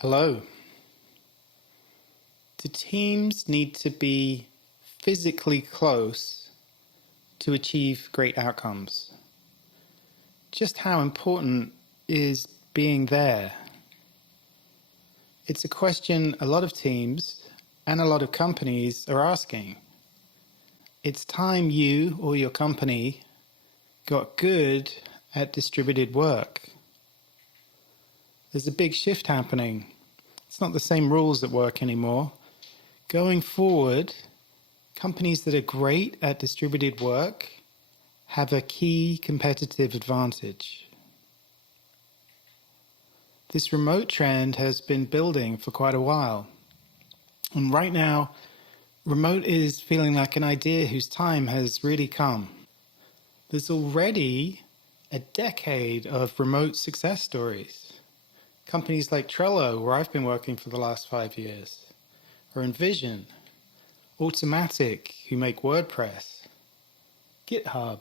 Hello. Do teams need to be physically close to achieve great outcomes? Just how important is being there? It's a question a lot of teams and a lot of companies are asking. It's time you or your company got good at distributed work. There's a big shift happening. It's not the same rules that work anymore. Going forward, companies that are great at distributed work have a key competitive advantage. This remote trend has been building for quite a while. And right now, remote is feeling like an idea whose time has really come. There's already a decade of remote success stories. Companies like Trello, where I've been working for the last 5 years, or Envision, Automatic, who make WordPress, GitHub,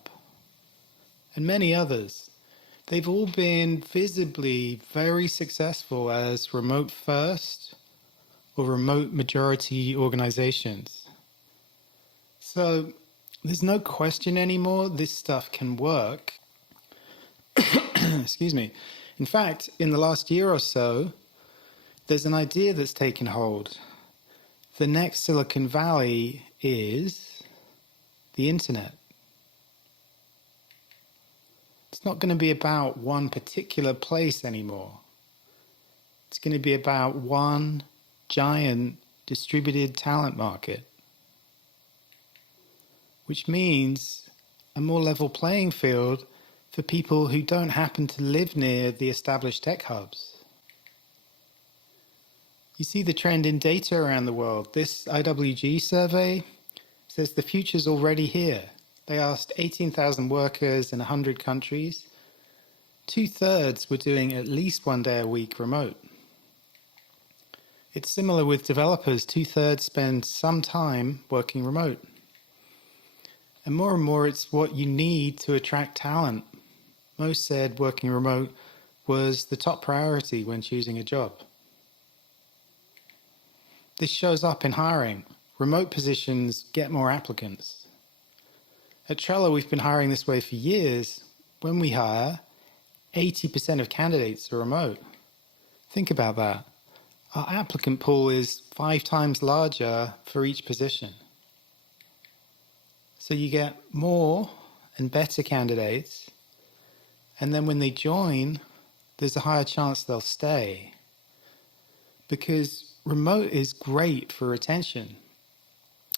and many others. They've all been visibly very successful as remote first or remote majority organizations. So there's no question anymore this stuff can work. Excuse me. In fact, in the last year or so, there's an idea that's taken hold. The next Silicon Valley is the internet. It's not going to be about one particular place anymore. It's going to be about one giant distributed talent market, which means a more level playing field for people who don't happen to live near the established tech hubs. You see the trend in data around the world. This IWG survey says the future's already here. They asked 18,000 workers in 100 countries. 2/3 were doing at least 1 day a week remote. It's similar with developers. 2/3 spend some time working remote. And more, it's what you need to attract talent. Most said working remote was the top priority when choosing a job. This shows up in hiring. Remote positions get more applicants. At Trello, we've been hiring this way for years. When we hire, 80% of candidates are remote. Think about that. Our applicant pool is 5 times larger for each position. So you get more and better candidates, and then when they join, there's a higher chance they'll stay. Because remote is great for retention.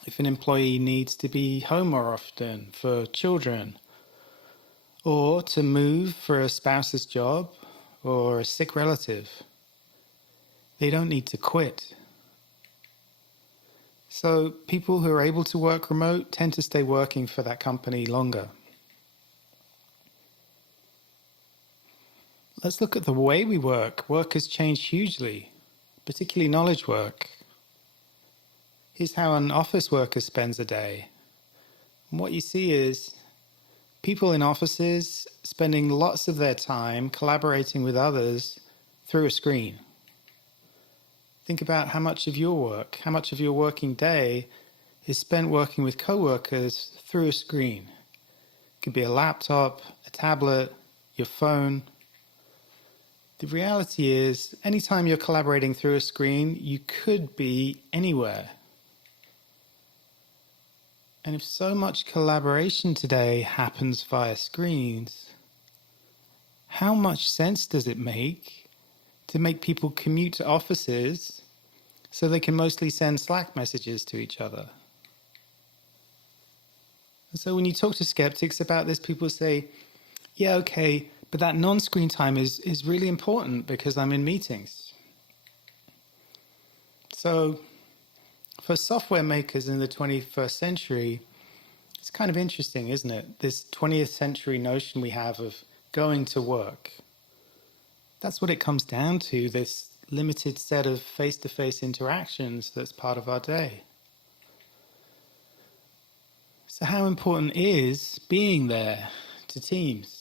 If an employee needs to be home more often for children, or to move for a spouse's job or a sick relative, they don't need to quit. So people who are able to work remote tend to stay working for that company longer. Let's look at the way we work. Work has changed hugely, particularly knowledge work. Here's how an office worker spends a day. And what you see is people in offices spending lots of their time collaborating with others through a screen. Think about how much of your work, how much of your working day is spent working with coworkers through a screen. It could be a laptop, a tablet, your phone. The reality is, anytime you're collaborating through a screen, you could be anywhere. And if so much collaboration today happens via screens, how much sense does it make to make people commute to offices so they can mostly send Slack messages to each other? And so when you talk to skeptics about this, people say, yeah, okay, but that non-screen time is really important because I'm in meetings. So for software makers in the 21st century, it's kind of interesting, isn't it? This 20th century notion we have of going to work. That's what it comes down to, this limited set of face-to-face interactions that's part of our day. So how important is being there to teams?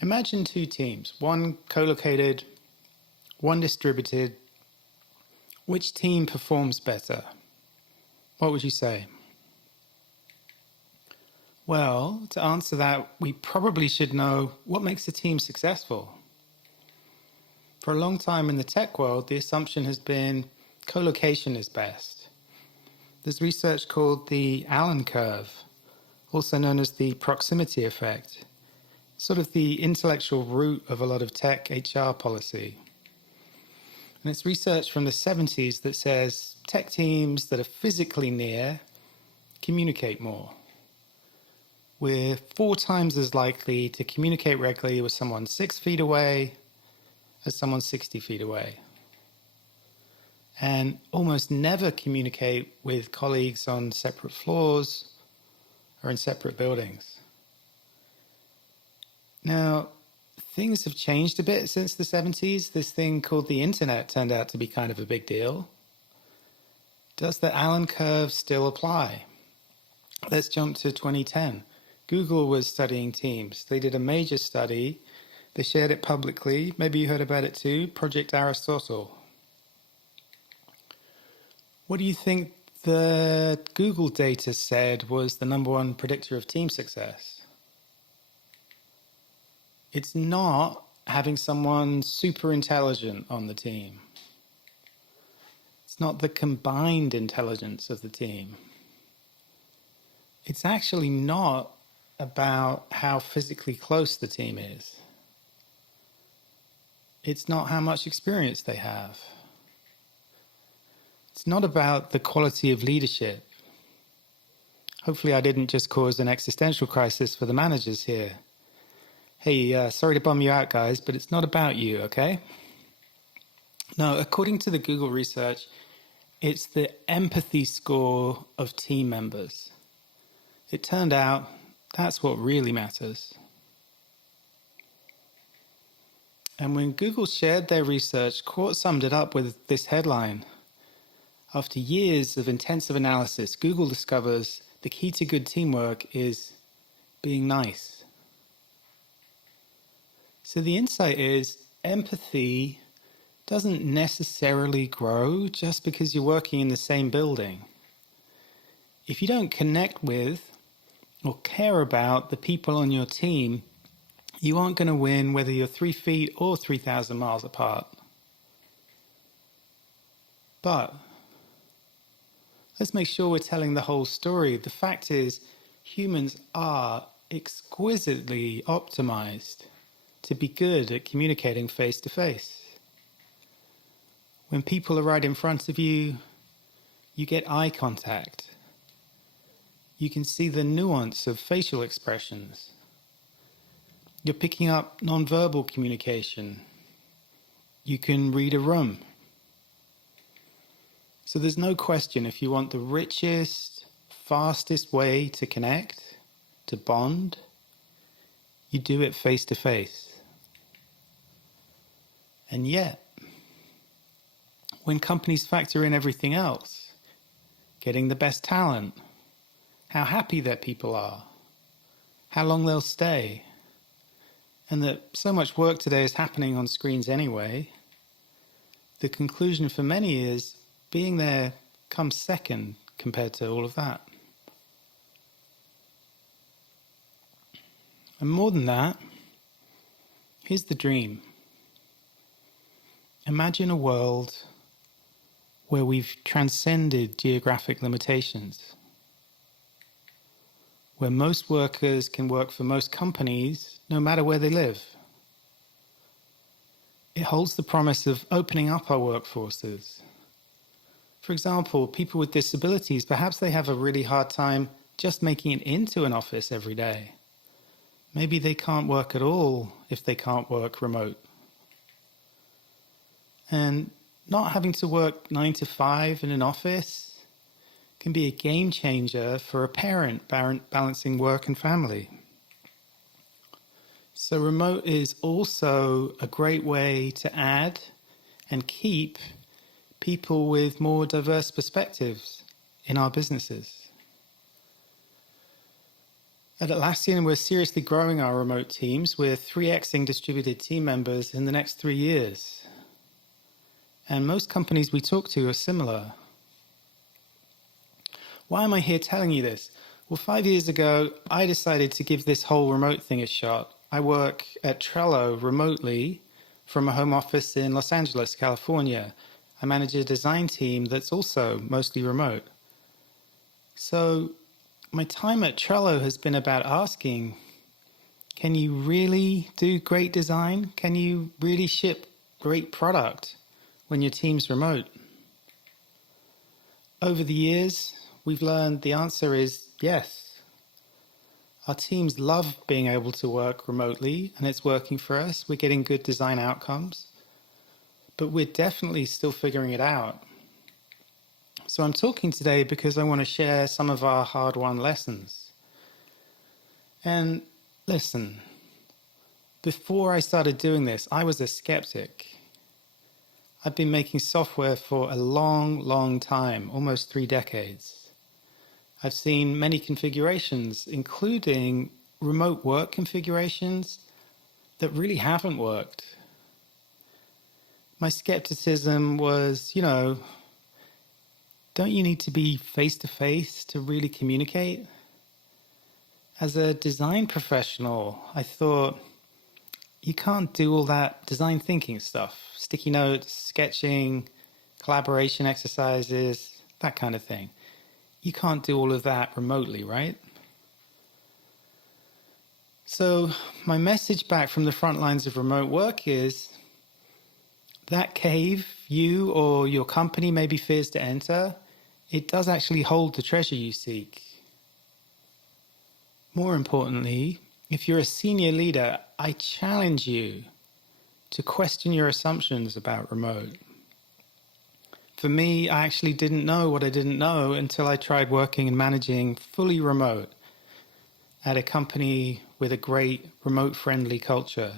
Imagine 2 teams, one co-located one distributed. Which team performs better? What would you say? Well, to answer that, we probably should know what makes a team successful. For a long time in the tech world, the assumption has been co-location is best. There's research called the Allen curve, also known as the proximity effect, sort of the intellectual root of a lot of tech HR policy. And it's research from the 70s that says tech teams that are physically near communicate more. We're 4 times as likely to communicate regularly with someone 6 feet away as someone 60 feet away. And almost never communicate with colleagues on separate floors or in separate buildings. Now, things have changed a bit since the 70s. This thing called the internet turned out to be kind of a big deal. Does the Allen curve still apply? Let's jump to 2010. Google was studying teams. They did a major study. They shared it publicly. Maybe you heard about it too, Project Aristotle. What do you think the Google data said was the number one predictor of team success? It's not having someone super intelligent on the team. It's not the combined intelligence of the team. It's actually not about how physically close the team is. It's not how much experience they have. It's not about the quality of leadership. Hopefully I didn't just cause an existential crisis for the managers here. Hey, sorry to bum you out, guys, but it's not about you, okay? No, according to the Google research, it's the empathy score of team members. It turned out that's what really matters. And when Google shared their research, Court summed it up with this headline. After years of intensive analysis, Google discovers the key to good teamwork is being nice. So the insight is empathy doesn't necessarily grow just because you're working in the same building. If you don't connect with or care about the people on your team, you aren't going to win whether you're 3 feet or 3,000 miles apart. But let's make sure we're telling the whole story. The fact is, humans are exquisitely optimized to be good at communicating face to face. When people are right in front of you, you get eye contact. You can see the nuance of facial expressions. You're picking up nonverbal communication. You can read a room. So there's no question, if you want the richest, fastest way to connect, to bond, you do it face to face. And yet, when companies factor in everything else, getting the best talent, how happy their people are, how long they'll stay, and that so much work today is happening on screens anyway, the conclusion for many is being there comes second compared to all of that. And more than that, here's the dream. Imagine a world where we've transcended geographic limitations, where most workers can work for most companies no matter where they live. It holds the promise of opening up our workforces. For example, people with disabilities, perhaps they have a really hard time just making it into an office every day. Maybe they can't work at all if they can't work remote. And not having to work 9 to 5 in an office can be a game changer for a parent balancing work and family. So remote is also a great way to add and keep people with more diverse perspectives in our businesses. At Atlassian, we're seriously growing our remote teams. We're 3xing distributed team members in the next 3 years. and most companies we talk to are similar. Why am I here telling you this? Well, 5 years ago, I decided to give this whole remote thing a shot. I work at Trello remotely from a home office in Los Angeles, California. I manage a design team that's also mostly remote. So my time at Trello has been about asking, can you really do great design? Can you really ship great product when your team's remote? Over the years, we've learned the answer is yes. Our teams love being able to work remotely, and it's working for us. We're getting good design outcomes, but we're definitely still figuring it out. So I'm talking today because I want to share some of our hard-won lessons. And listen, before I started doing this, I was a skeptic. I've been making software for a long, long time, almost 3 decades. I've seen many configurations, including remote work configurations that really haven't worked. My skepticism was, don't you need to be face-to-face to really communicate? As a design professional, I thought, you can't do all that design thinking stuff, sticky notes, sketching, collaboration exercises, that kind of thing. You can't do all of that remotely, right? So my message back from the front lines of remote work is that cave you or your company maybe fears to enter, it does actually hold the treasure you seek. More importantly, if you're a senior leader, I challenge you to question your assumptions about remote. For me, I actually didn't know what I didn't know until I tried working and managing fully remote at a company with a great remote-friendly culture.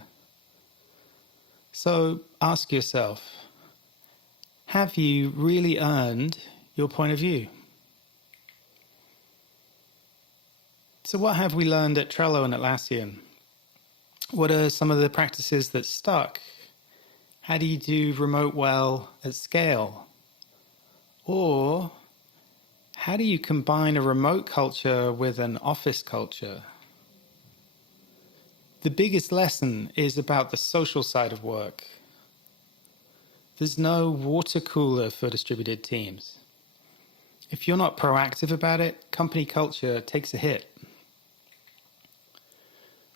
So ask yourself, have you really earned your point of view? So what have we learned at Trello and Atlassian? What are some of the practices that stuck? How do you do remote well at scale? Or how do you combine a remote culture with an office culture? The biggest lesson is about the social side of work. There's no water cooler for distributed teams. If you're not proactive about it, company culture takes a hit.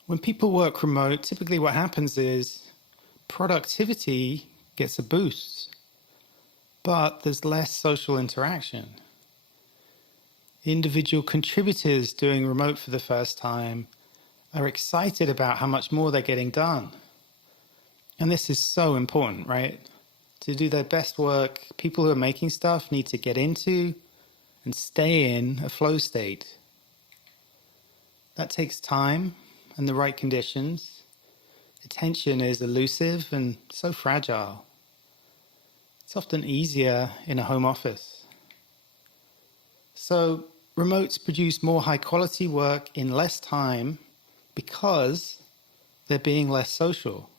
When people work remote, typically what happens is productivity gets a boost, but there's less social interaction. Individual contributors doing remote for the first time are excited about how much more they're getting done. And this is so important, right? To do their best work, people who are making stuff need to get into and stay in a flow state. That takes time and the right conditions. Attention is elusive and so fragile. It's often easier in a home office. So remotes produce more high quality work in less time because they're being less social.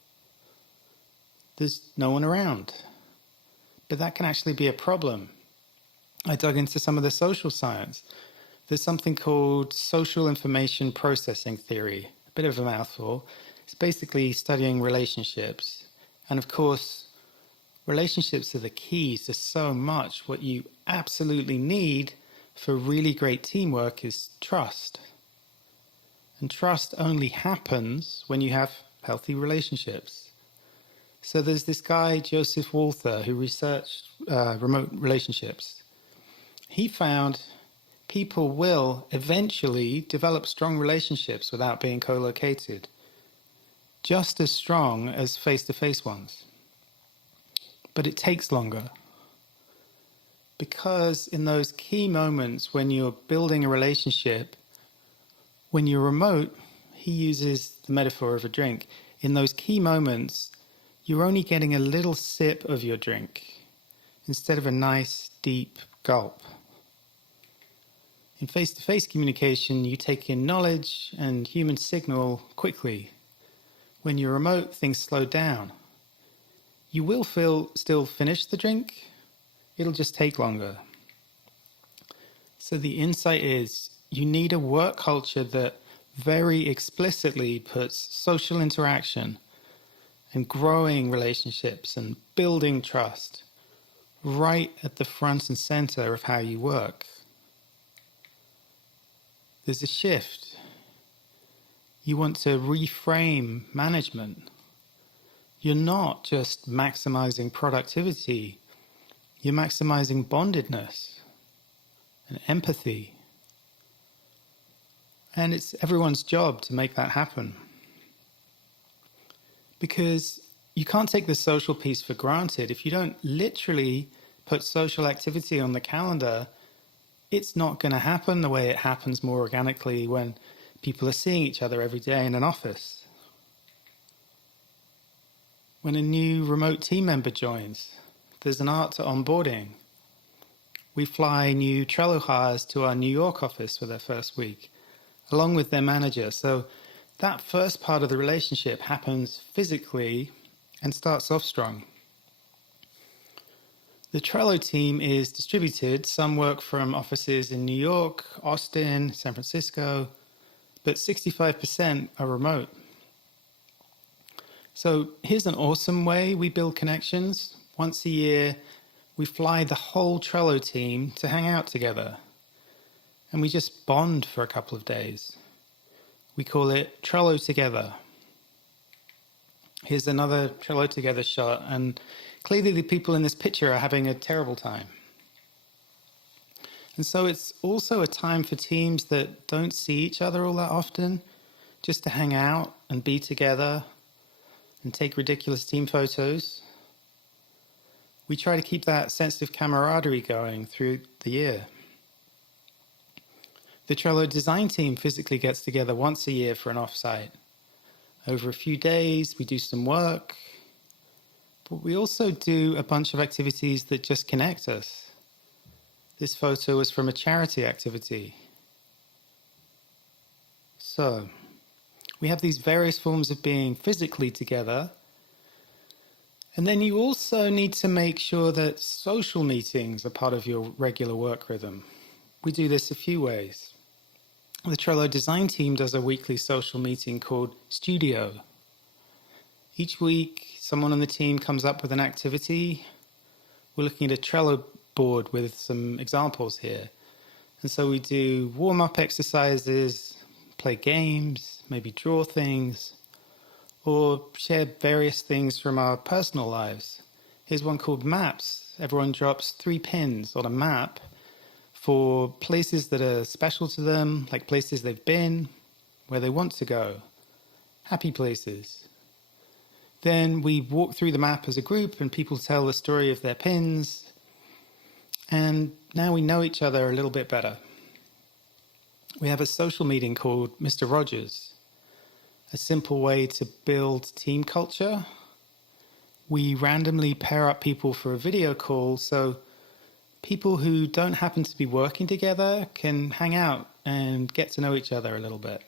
There's no one around. But that can actually be a problem. I dug into some of the social science. There's something called social information processing theory, a bit of a mouthful. It's basically studying relationships. And of course, relationships are the keys to so much. What you absolutely need for really great teamwork is trust. And trust only happens when you have healthy relationships. So there's this guy, Joseph Walther, who researched remote relationships. He found people will eventually develop strong relationships without being co-located, just as strong as face-to-face ones. But it takes longer. Because in those key moments when you're building a relationship, when you're remote, he uses the metaphor of a drink. In those key moments, you're only getting a little sip of your drink instead of a nice, deep gulp. In face-to-face communication, you take in knowledge and human signal quickly. When you're remote, things slow down. You will still finish the drink. It'll just take longer. So the insight is you need a work culture that very explicitly puts social interaction and growing relationships and building trust right at the front and center of how you work. There's a shift. You want to reframe management. You're not just maximizing productivity, you're maximizing bondedness and empathy. And it's everyone's job to make that happen. Because you can't take the social piece for granted. If you don't literally put social activity on the calendar, it's not going to happen the way it happens more organically when people are seeing each other every day in an office. When a new remote team member joins, there's an art to onboarding. We fly new Trello hires to our New York office for their first week, along with their manager. So that first part of the relationship happens physically and starts off strong. The Trello team is distributed. Some work from offices in New York, Austin, San Francisco, but 65% are remote. So here's an awesome way we build connections. Once a year, we fly the whole Trello team to hang out together. And we just bond for a couple of days. We call it Trello Together. Here's another Trello Together shot, and clearly the people in this picture are having a terrible time. And so it's also a time for teams that don't see each other all that often, just to hang out and be together and take ridiculous team photos. We try to keep that sense of camaraderie going through the year. The Trello design team physically gets together once a year for an offsite. Over a few days, we do some work, but we also do a bunch of activities that just connect us. This photo was from a charity activity. So, we have these various forms of being physically together. And then you also need to make sure that social meetings are part of your regular work rhythm. We do this a few ways. The Trello design team does a weekly social meeting called Studio. Each week, someone on the team comes up with an activity. We're looking at a Trello board with some examples here. And so we do warm-up exercises, play games, maybe draw things, or share various things from our personal lives. Here's one called Maps. Everyone drops 3 pins on a map for places that are special to them, like places they've been, where they want to go, happy places. Then we walk through the map as a group and people tell the story of their pins. And now we know each other a little bit better. We have a social meeting called Mr. Rogers, a simple way to build team culture. We randomly pair up people for a video call so people who don't happen to be working together can hang out and get to know each other a little bit.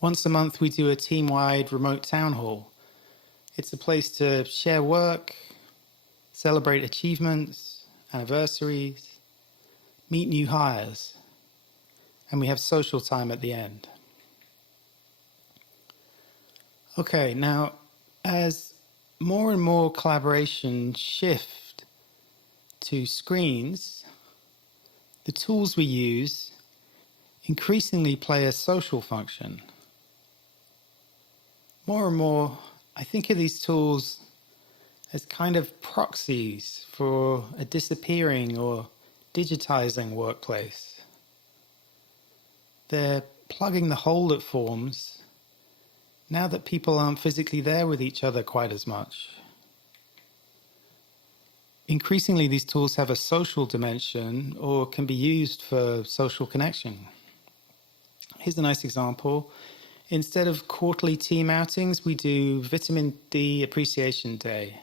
Once a month, we do a team-wide remote town hall. It's a place to share work, celebrate achievements, anniversaries, meet new hires, and we have social time at the end. Okay, now, as more and more collaboration shift to screens, the tools we use increasingly play a social function. More and more, I think of these tools as kind of proxies for a disappearing or digitizing workplace. They're plugging the hole it forms now that people aren't physically there with each other quite as much. Increasingly, these tools have a social dimension or can be used for social connection. Here's a nice example. Instead of quarterly team outings, we do Vitamin D Appreciation Day.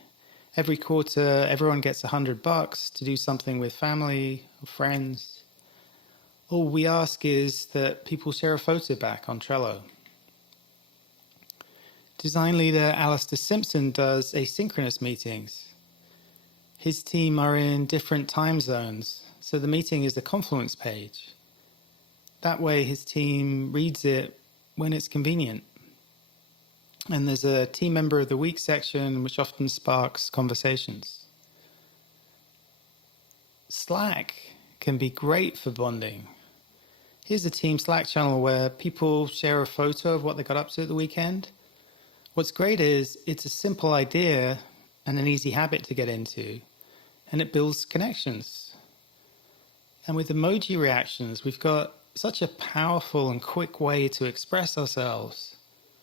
Every quarter, everyone gets $100 to do something with family or friends. All we ask is that people share a photo back on Trello. Design leader Alistair Simpson does asynchronous meetings. His team are in different time zones, so the meeting is a Confluence page. That way his team reads it when it's convenient. And there's a team member of the week section, which often sparks conversations. Slack can be great for bonding. Here's a team Slack channel where people share a photo of what they got up to at the weekend. What's great is it's a simple idea and an easy habit to get into, and it builds connections. And with emoji reactions, we've got such a powerful and quick way to express ourselves,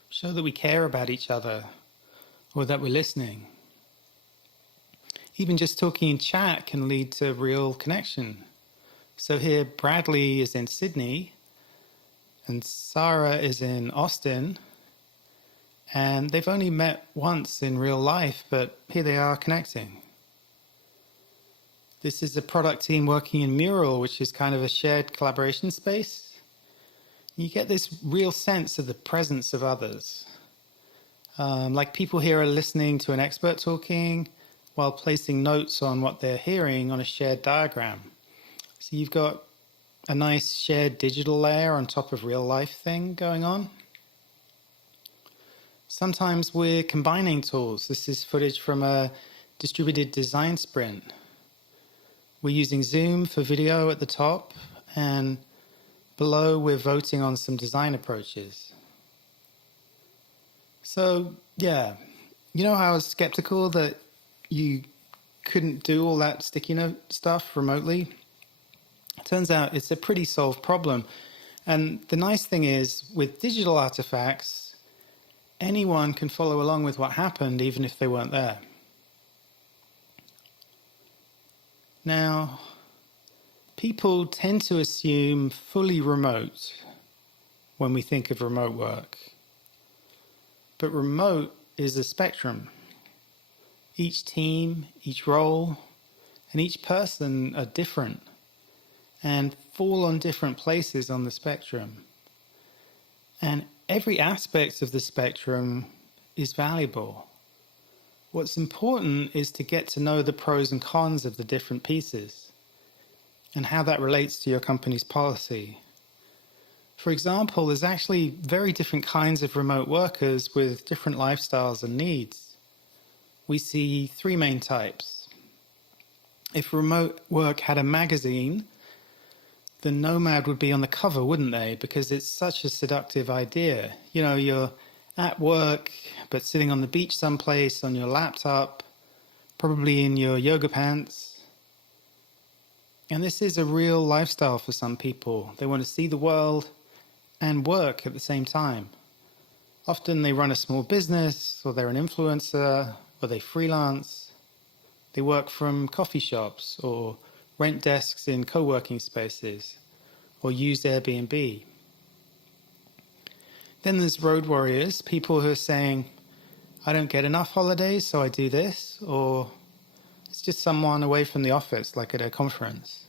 show that we care about each other or that we're listening. Even just talking in chat can lead to real connection. So here Bradley is in Sydney and Sarah is in Austin, and they've only met once in real life, but here they are connecting. This is a product team working in Mural, which is kind of a shared collaboration space. You get this real sense of the presence of others. Like people here are listening to an expert talking while placing notes on what they're hearing on a shared diagram. So you've got a nice shared digital layer on top of real life thing going on. Sometimes we're combining tools. This is footage from a distributed design sprint. We're using Zoom for video at the top, and below we're voting on some design approaches. So, yeah, you know how I was skeptical that you couldn't do all that sticky note stuff remotely? It turns out it's a pretty solved problem. And the nice thing is, with digital artifacts, anyone can follow along with what happened even if they weren't there. Now, people tend to assume fully remote when we think of remote work. But remote is a spectrum. Each team, each role, and each person are different and fall on different places on the spectrum. And every aspect of the spectrum is valuable. What's important is to get to know the pros and cons of the different pieces and how that relates to your company's policy. For example, there's actually very different kinds of remote workers with different lifestyles and needs. We see three main types. If remote work had a magazine, the nomad would be on the cover, wouldn't they? Because it's such a seductive idea. You know, you're at work, but sitting on the beach someplace on your laptop, probably in your yoga pants. And this is a real lifestyle for some people. They want to see the world and work at the same time. Often they run a small business, or they're an influencer, or they freelance. They work from coffee shops, or rent desks in co-working spaces, or use Airbnb. Then there's road warriors, people who are saying, I don't get enough holidays, so I do this, or it's just someone away from the office, like at a conference.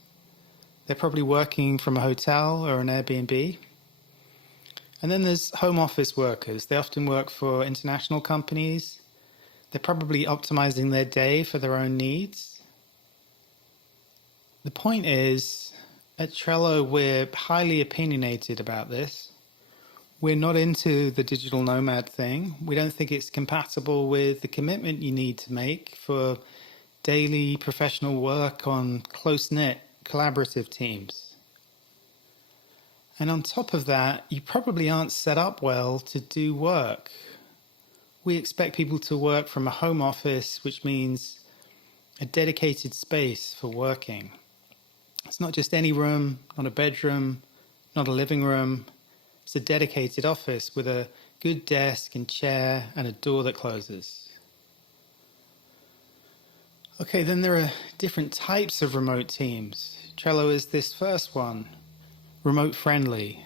They're probably working from a hotel or an Airbnb. And then there's home office workers. They often work for international companies. They're probably optimizing their day for their own needs. The point is, at Trello, we're highly opinionated about this. We're not into the digital nomad thing. We don't think it's compatible with the commitment you need to make for daily professional work on close-knit collaborative teams. And on top of that, you probably aren't set up well to do work. We expect people to work from a home office, which means a dedicated space for working. It's not just any room, not a bedroom, not a living room. It's a dedicated office with a good desk and chair and a door that closes. Okay, then there are different types of remote teams. Trello is this first one, remote friendly.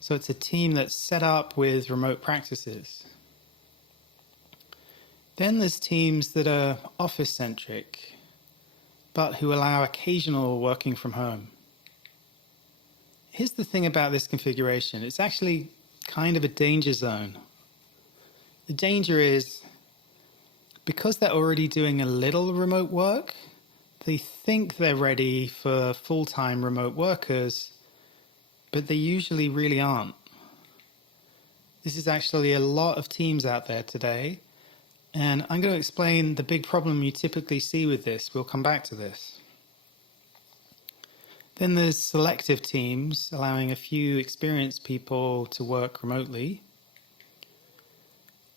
So it's a team that's set up with remote practices. Then there's teams that are office-centric, but who allow occasional working from home. Here's the thing about this configuration. It's actually kind of a danger zone. The danger is, because they're already doing a little remote work, they think they're ready for full-time remote workers, but they usually really aren't. This is actually a lot of teams out there today, and I'm going to explain the big problem you typically see with this. We'll come back to this. Then there's selective teams, allowing a few experienced people to work remotely.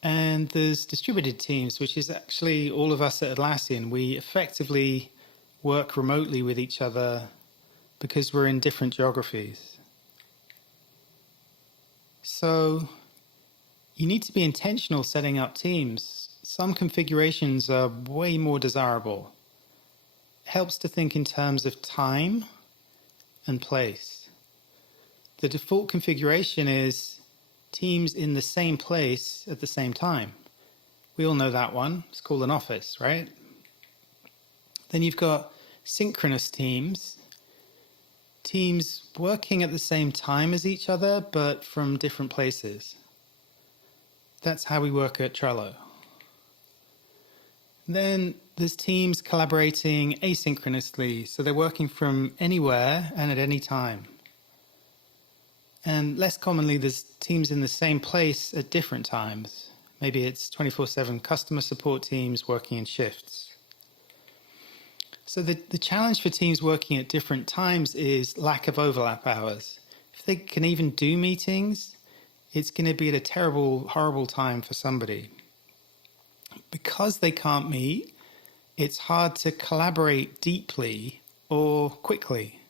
And there's distributed teams, which is actually all of us at Atlassian. We effectively work remotely with each other because we're in different geographies. So you need to be intentional setting up teams. Some configurations are way more desirable. It helps to think in terms of time and place. The default configuration is teams in the same place at the same time. We all know that one. It's called an office, right? Then you've got synchronous teams. Teams working at the same time as each other, but from different places. That's how we work at Trello. Then there's teams collaborating asynchronously, so they're working from anywhere and at any time. And less commonly, there's teams in the same place at different times. Maybe it's 24/7 customer support teams working in shifts. So the challenge for teams working at different times is lack of overlap hours. If they can even do meetings, it's going to be at a terrible, horrible time for somebody. Because they can't meet, it's hard to collaborate deeply or quickly.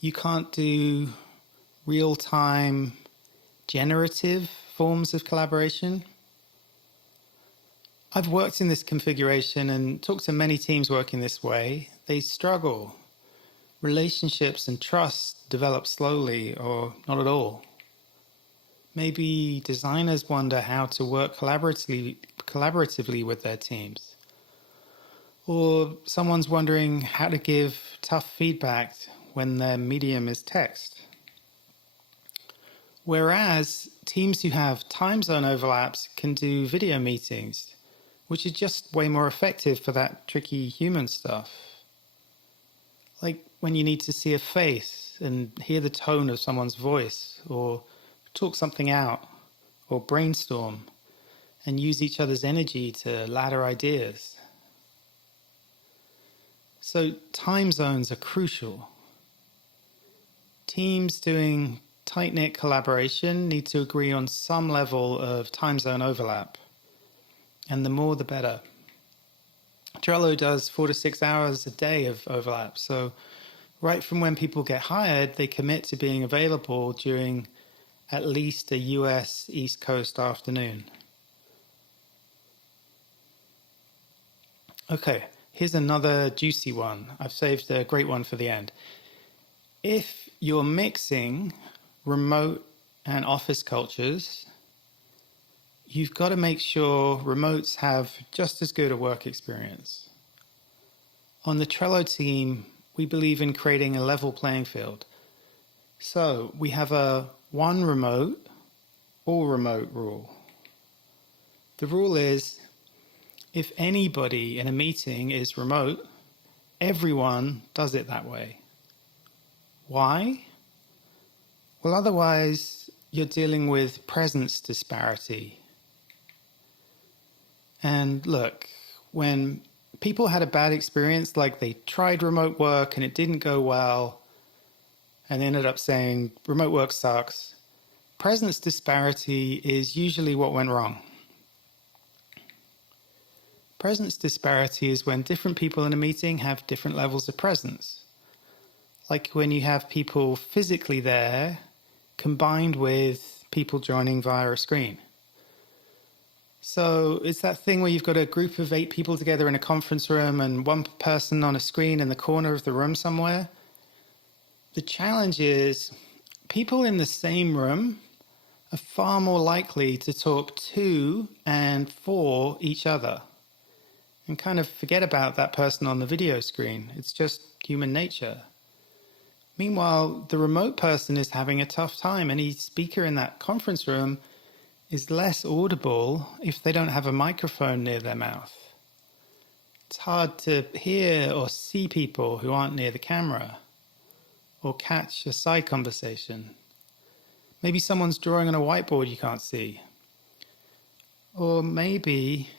You can't do real-time generative forms of collaboration. I've worked in this configuration and talked to many teams working this way. They struggle. Relationships and trust develop slowly or not at all. Maybe designers wonder how to work collaboratively with their teams. Or someone's wondering how to give tough feedback when their medium is text. Whereas teams who have time zone overlaps can do video meetings, which is just way more effective for that tricky human stuff. Like when you need to see a face and hear the tone of someone's voice, or talk something out, or brainstorm, and use each other's energy to ladder ideas. So time zones are crucial. Teams doing tight-knit collaboration need to agree on some level of time zone overlap, and the more the better. Trello does 4 to 6 hours a day of overlap, so right from when people get hired, they commit to being available during at least a US East Coast afternoon. Okay, here's another juicy one. I've saved a great one for the end. If you're mixing remote and office cultures, you've got to make sure remotes have just as good a work experience. On the Trello team, we believe in creating a level playing field. So we have a one remote, all remote rule. The rule is, if anybody in a meeting is remote, everyone does it that way. Why? Well, otherwise you're dealing with presence disparity. And look, when people had a bad experience, like they tried remote work and it didn't go well, and they ended up saying remote work sucks, presence disparity is usually what went wrong. Presence disparity is when different people in a meeting have different levels of presence. Like when you have people physically there combined with people joining via a screen. So it's that thing where you've got a group of 8 people together in a conference room and one person on a screen in the corner of the room somewhere. The challenge is people in the same room are far more likely to talk to and for each other and kind of forget about that person on the video screen. It's just human nature. Meanwhile, the remote person is having a tough time. Any speaker in that conference room is less audible if they don't have a microphone near their mouth. It's hard to hear or see people who aren't near the camera, or catch a side conversation. Maybe someone's drawing on a whiteboard you can't see. Or maybe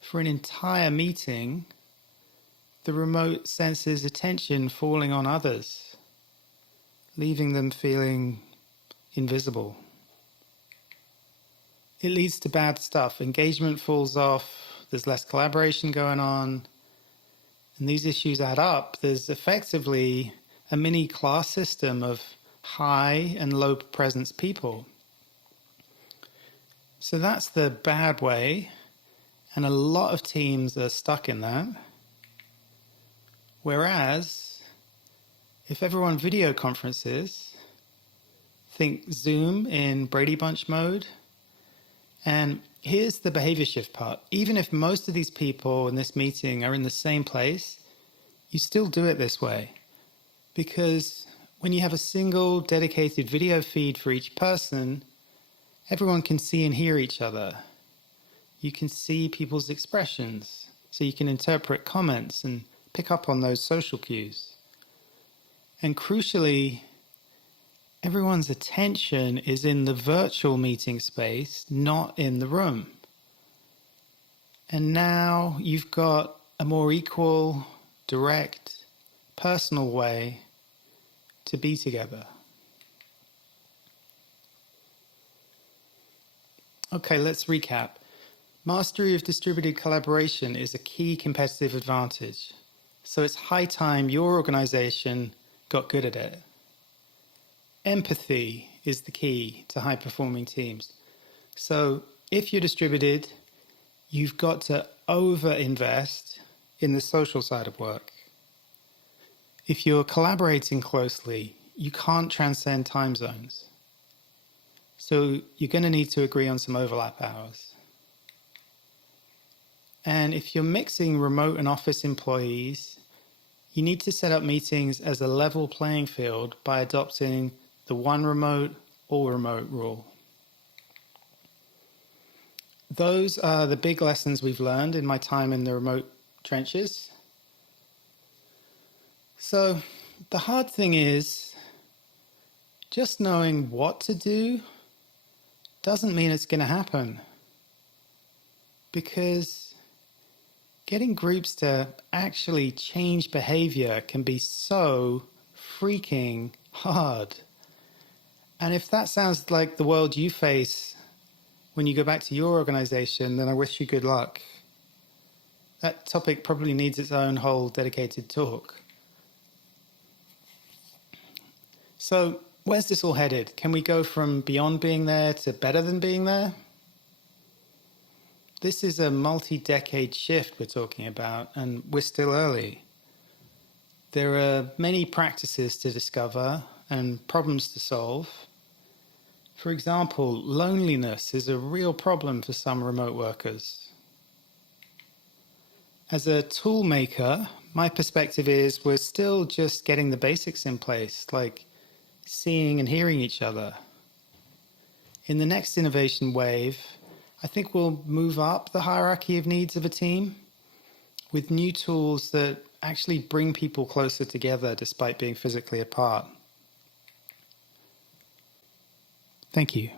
for an entire meeting, the remote senses attention falling on others, leaving them feeling invisible. It leads to bad stuff. Engagement falls off, there's less collaboration going on, and these issues add up. There's effectively a mini class system of high and low presence people. So that's the bad way, and a lot of teams are stuck in that. Whereas, if everyone video conferences, think Zoom in Brady Bunch mode, and here's the behavior shift part. Even if most of these people in this meeting are in the same place, you still do it this way. Because when you have a single dedicated video feed for each person, everyone can see and hear each other. You can see people's expressions, so you can interpret comments and pick up on those social cues. And crucially, everyone's attention is in the virtual meeting space, not in the room. And now you've got a more equal, direct, personal way to be together. Okay, let's recap. Mastery of distributed collaboration is a key competitive advantage. So it's high time your organization got good at it. Empathy is the key to high-performing teams. So if you're distributed, you've got to over-invest in the social side of work. If you're collaborating closely, you can't transcend time zones. So you're going to need to agree on some overlap hours. And if you're mixing remote and office employees, you need to set up meetings as a level playing field by adopting the one remote, all remote rule. Those are the big lessons we've learned in my time in the remote trenches. So the hard thing is, just knowing what to do doesn't mean it's going to happen. Because getting groups to actually change behavior can be so freaking hard. And if that sounds like the world you face when you go back to your organization, then I wish you good luck. That topic probably needs its own whole dedicated talk. So where's this all headed? Can we go from beyond being there to better than being there? This is a multi-decade shift we're talking about, and we're still early. There are many practices to discover and problems to solve. For example, loneliness is a real problem for some remote workers. As a tool maker, my perspective is we're still just getting the basics in place, like seeing and hearing each other. In the next innovation wave, I think we'll move up the hierarchy of needs of a team with new tools that actually bring people closer together despite being physically apart. Thank you.